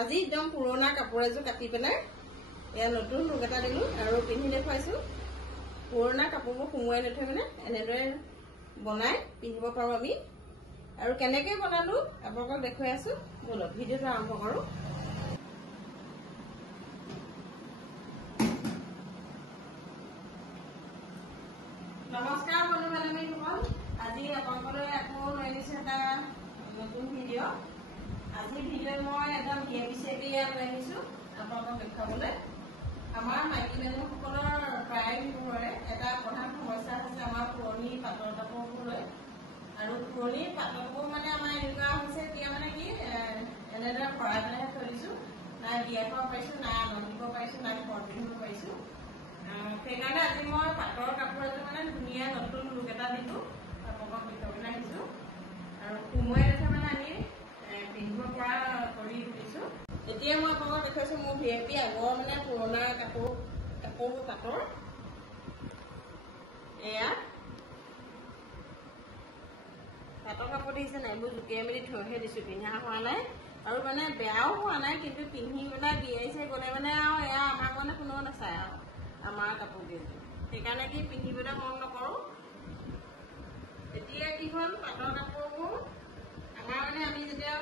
আজি একদম পুৰণা কাপোৰ এযোৰ কাটি পেলাই এয়া নতুন লুক এটা দিলো আৰু পিন্ধি দেখুৱাইছো। পুৰণা কাপোৰবোৰ সুমুৱাই নথৈ মানে এনেদৰে বনাই পিন্ধিব পাৰো আমি। আৰু কেনেকৈ বনালো আপোনালোকক দেখুৱাই আছো। বলক ভিডিঅ'টো আৰম্ভ কৰো। নমস্কাৰ বন্ধু বান্ধৱীসকল, আজি আপোনালোকলৈ আকৌ লৈ আনিছো এটা নতুন ভিডিঅ'। আজি ভিডিঅ'ত মই একদম ভিএপি লৈ আহিছো আপোনালোকক দেখুৱাবলৈ। আমাৰ মাইকী মানুহসকলৰ প্ৰায় ঘৰৰে এটা প্ৰধান সমস্যা হৈছে আমাৰ পুৰণি পাটৰ কাপোৰবোৰ। আৰু পুৰণি পাটৰ কাপোৰ মানে আমাৰ এনেকুৱা হৈছে এতিয়া মানে কি এনেদৰে ভৰাই পেলাই থৈ দিছো। নাই বিয়া খাব পাৰিছো, নাই আনন্দ দিব পাৰিছো, নাই ঘৰ পিন্ধিব পাৰিছো। সেইকাৰণে আজি মই পাটৰ কাপোৰ এযোৰ মানে ধুনীয়া নতুন লুক এটা দিলো আপোনালোকক দেখুৱাবলৈ আহিছো। আৰু সুমুৱাই নথৈ মানে আমি পিন্ধিব পৰা কৰি তুলিছো। এতিয়া মই আপোনালোকক দেখুৱাইছো মোৰ ভিএপি আগৰ মানে পুৰণা কাপোৰবোৰ পাটৰ। এয়া পাটৰ কাপোৰ দেখিছে নাই, এইবোৰ জুকিয়াই মেলি থৈহে দিছো, পিন্ধা হোৱা নাই। আৰু মানে বেয়াও হোৱা নাই, কিন্তু পিন্ধি পেলাই বিয়াইছে গ'লে মানে আৰু এয়া আমাক মানে কোনেও নাচায় আৰু আমাৰ কাপোৰ কেইযোৰ। সেইকাৰণে কি পিন্ধিবলৈ মন নকৰো। এতিয়া কি হ'ল, পাটৰ কাপোৰবোৰ আমাৰ মানে আমি যেতিয়া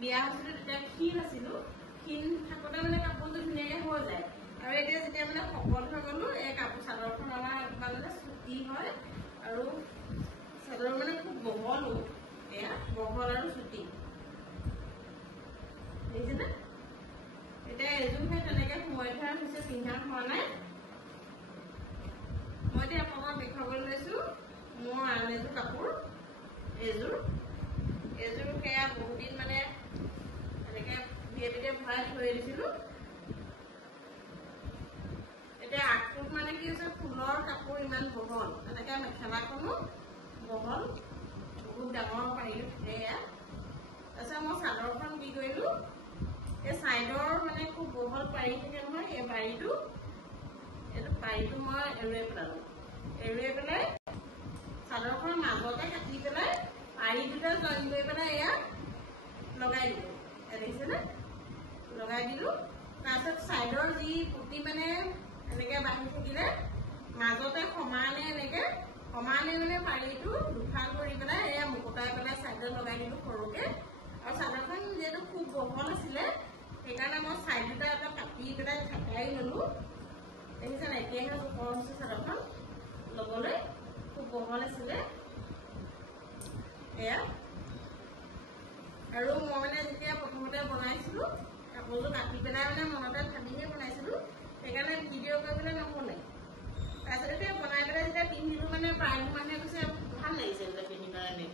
বিয়া হৈছিলো তেতিয়া ক্ষীণ আছিলো। ক্ষীণ থাকোঁতে মানে কাপোৰযোৰ ধুনীয়াকৈ হৈ যায়। আৰু এতিয়া যেতিয়া মানে শকত হৈ গ'লো, এই কাপোৰ চাদৰখন আমাৰ মানে চুটি হয় আৰু চাদৰ মানে খুব বহলো। এয়া বহল আৰু চুটি দেখিছেনে? এতিয়া এযোৰ সেই তেনেকৈ সোমাই থোৱা হৈছে, পিন্ধা হোৱা নাই। মই এতিয়া আপোনালোকক দেখুৱাবলৈ লৈছো মোৰ আন এযোৰ কাপোৰ। এযোৰ সেয়া বহুদিন মানে এনেকৈ ভিএপিতে ভৰাই থৈ দিছিলো। এতিয়া আগটোত মানে কি হৈছে, ফুলৰ কাপোৰ ইমান বহল, তেনেকৈ মেখেলাখনো বহল, বহুত ডাঙৰ পাৰিলো এয়া। তাৰপিছত মই চাদৰখন কি কৰিলো, এই চাইডৰ মানে খুব বহল পাৰি থাকে নহয়, এই পাৰিটো মই এৰুৱাই পেলালো। এৰুৱাই পেলাই চাদৰখন মাজতে কাটি পেলাই পাৰি দুটা জইন কৰি পেলাই এয়া লগাই দিলো। দেখিছেনে? লগাই দিলো। তাৰপিছত চাইডৰ যি পুতি মানে এনেকে বাঢ়ি থাকিলে মাজতে সমানে মানে পাৰিটো দুফাল কৰি পেলাই এয়া মুকুতাই পেলাই চাইডত লগাই দিলো সৰুকে। আৰু চাদৰখন যিহেতু খুব বহল আছিলে, সেইকাৰণে মই চাইড দুটা এটা কাটি পেলাই থাকাই ললো। দেখিছে নাই? এতিয়াহে জোখৰ হৈছে চাদৰখন ল'বলৈ, খুব বহল আছিলে এয়া। আৰু মই মানে যেতিয়া প্ৰথমতে বনাইছিলো কাপোৰযোৰ কাটি পেলাই মানে মনতে ভাবিহে বনাইছিলো, সেইকাৰণে ভিডিঅ' কৰিবলৈ নহ'লে। তাৰপিছত এতিয়া বনাই পেলাই যেতিয়া পিন্ধিলো মানে প্ৰায় মানুহে কৈছে ভাল লাগিছে বোলে পিন্ধি পেলাই।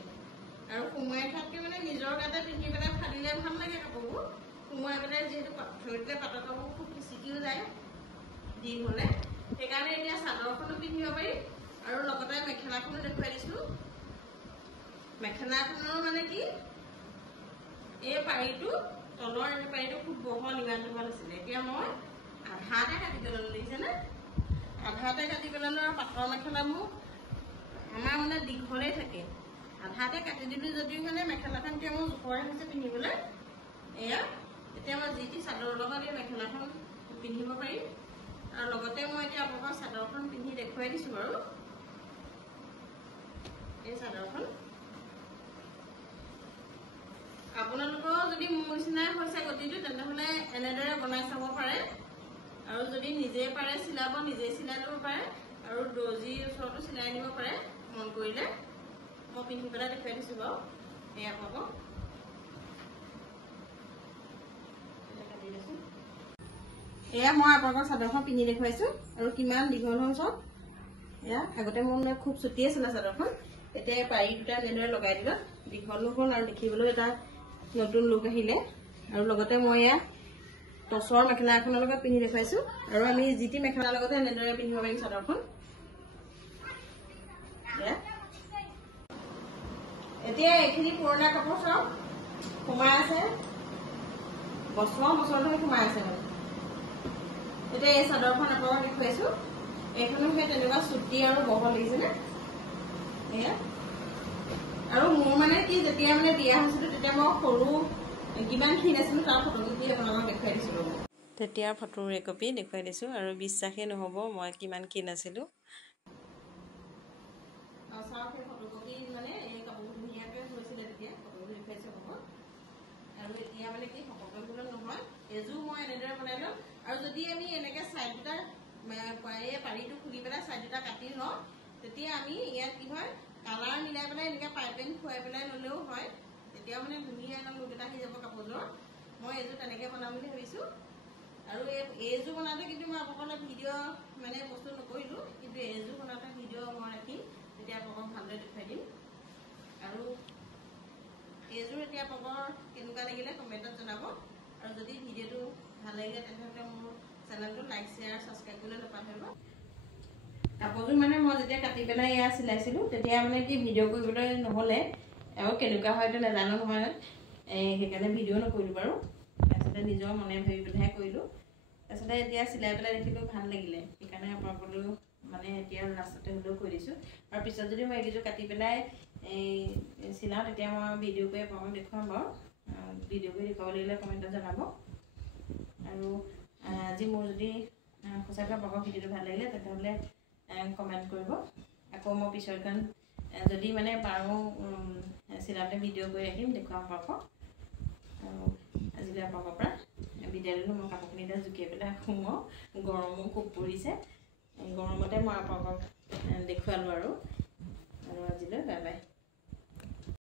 আৰু সোমোৱাই থোৱাতকৈ মানে নিজৰ গাতে পিন্ধি পেলাই ফালিলে ভাল লাগে কাপোৰবোৰ। সোমোৱাই পেলাই যিহেতু থৈ দিলে পাটৰ কাপোৰ খুব পিচিকিও যায় দিন হ'লে, সেইকাৰণে এতিয়া চাদৰখনো পিন্ধিব পাৰি। আৰু লগতে মেখেলাখনো দেখুৱাই দিছো। মেখেলাখনৰ মানে কি, এই পাৰিটো তলৰ এই পাৰিটো খুব বহল, ইমান বহল আছিলে। এতিয়া মই আধাতে কাটি পেলালো। দেখিছেনে? আধাতে কাটি পেলালো। আৰু পাটৰ মেখেলাবোৰ আমাৰ মানে দীঘলেই থাকে, আধাতে কাটি দিলো যদিও মানে মেখেলাখন এতিয়া মোৰ জোখৰে হৈছে পিন্ধিবলৈ। এয়া এতিয়া মই যি টি চাদৰৰ লগত এই মেখেলাখন পিন্ধিব পাৰিম। আৰু লগতে মই এতিয়া আপোনালোকৰ চাদৰখন পিন্ধি দেখুৱাই দিছো বাৰু। এই চাদৰখন আপোনালোকৰ যদি মোৰ নিচিনাই হৈছে গতিটো, তেনেহ'লে এনেদৰে বনাই চাব পাৰে। আৰু যদি নিজে পাৰে চিলাব, নিজে চিলাই ল'ব পাৰে। আৰু দৰ্জিৰ ওচৰতো চিলাই দিব পাৰে মন কৰিলে। মই পিন্ধি পেলাই দেখুৱাই দিছো বাৰু। এয়া আপোনালোকক এয়া মই আপোনালোকৰ চাদৰখন পিন্ধি দেখুৱাইছো। আৰু কিমান দীঘল হ'ল চব। এয়া আগতে মোৰ মানে খুব চুটি আছিলে চাদৰখন, এতিয়া পাৰি দুটা এনেদৰে লগাই দিলো, দীঘলো হ'ল আৰু দেখিবলৈ এটা নতুন লুক আহিলে। আৰু লগতে মই এয়া টচৰ মেখেলা এখনৰ লগত পিন্ধি দেখুৱাইছো। আৰু আমি যি টি মেখেলাৰ লগতে এনেদৰে পিন্ধিব পাৰিম চাদৰখন। এতিয়া এইখিনি পুৰণা কাপোৰ চব সোমাই আছে, বছৰ ধৰি সোমাই আছে মানে। এতিয়া এই চাদৰখন আপোনালোকক দেখুৱাইছো। এইখনো সেই তেনেকুৱা চুটি আৰু বহল দেখিছেনে? এয়া আৰু মোৰ মানে কি, যেতিয়া মানে বিয়া হৈছিলো তেতিয়া মই সৰু কিমান ক্ষীণ আছিলোঁ তাৰ ফটোকপি আপোনালোকক দেখুৱাই দিছিলোঁ। তেতিয়াৰ ফটোৰ একপি দেখুৱাই দিছোঁ আৰু বিশ্বাসেই নহ'ব মই কিমান ক্ষীণ আছিলোঁ। চাওক সেই ফটোকপি মানে এই কাপোৰ ধুনীয়াকৈ হৈছিলে তেতিয়া ফটোকপি দেখুৱাইছে হ'ব। আৰু এতিয়া মানে কি সকলোবোৰ নহয় এযোৰ মই এনেদৰে বনাই লওঁ। আৰু যদি আমি এনেকৈ ছাইড দুটা এই পাৰিটো খুলি পেলাই ছাইড দুটা কাটি লওঁ তেতিয়া আমি ইয়াত কি হয় কালাৰ মিলাই পেলাই এনেকৈ পাইপেন খুৱাই পেলাই ল'লেও হয়। তেতিয়াও মানে ধুনীয়া এটা লুক এটা আহি যাব কাপোৰযোৰ। মই এইযোৰ তেনেকৈ বনাম বুলি ভাবিছোঁ। আৰু এইযোৰ বনাওঁতে কিন্তু মই আপোনালোকক ভিডিঅ' মানে প্ৰস্তুত নকৰিলোঁ, কিন্তু এইযোৰ বনাওঁতে ভিডিঅ' মই ৰাখিম, তেতিয়া আপোনালোকক ভালদৰে দেখুৱাই দিম। আৰু এইযোৰ এতিয়া আপোনালোকৰ কেনেকুৱা লাগিলে কমেণ্টত জনাব। আৰু যদি ভিডিঅ'টো ভাল লাগিলে তেনেহ'লে মোৰ চেনেলটো লাইক শ্বেয়াৰ ছাবস্ক্ৰাইব কৰিবলৈ নাপাহৰিব। কাপোৰযোৰ মানে মই যেতিয়া কাটি পেলাই এয়া চিলাইছিলোঁ তেতিয়া মানে কি ভিডিঅ' কৰিবলৈ নহ'লে আৰু কেনেকুৱা হয়তো নাজানো নহয়, সেইকাৰণে ভিডিঅ' নকৰিলোঁ বাৰু। তাৰপিছতে নিজৰ মনে ভাবি পেলাইহে কৰিলোঁ। তাৰপিছতে এতিয়া চিলাই পেলাই দেখিলোঁ ভাল লাগিলে, সেইকাৰণে আপোনালোকলৈও মানে এতিয়া লাষ্টতে হ'লেও কৈ দিছোঁ। আৰু পিছত যদি মই এইকেইযোৰ কাটি পেলাই চিলাওঁ তেতিয়া মই ভিডিঅ' কৰি আপোনালোকক দেখুৱাম বাৰু। ভিডিঅ' কৰি দেখুৱাব লাগিলে কমেণ্টত জনাব। আৰু আজি মোৰ যদি সঁচাকৈ আপোনালোকৰ ভিডিঅ'টো ভাল লাগিলে তেতিয়াহ'লে কমেণ্ট কৰিব। আকৌ মই পিছৰখন যদি মানে পাৰোঁ চিলাওঁতে ভিডিঅ' কৰি ৰাখিম, দেখুৱাম আপোনালোকক। আৰু আজিলৈ আপোনালোকৰ পৰা বিদায় ল'লোঁ। মই কাপোৰখিনি এতিয়া জুকিয়াই পেলাই সোমাওঁ, গৰমো খুব পৰিছে। গৰমতে মই আপোনালোকক দেখুৱালোঁ আৰু আজিলৈ বাই বাই।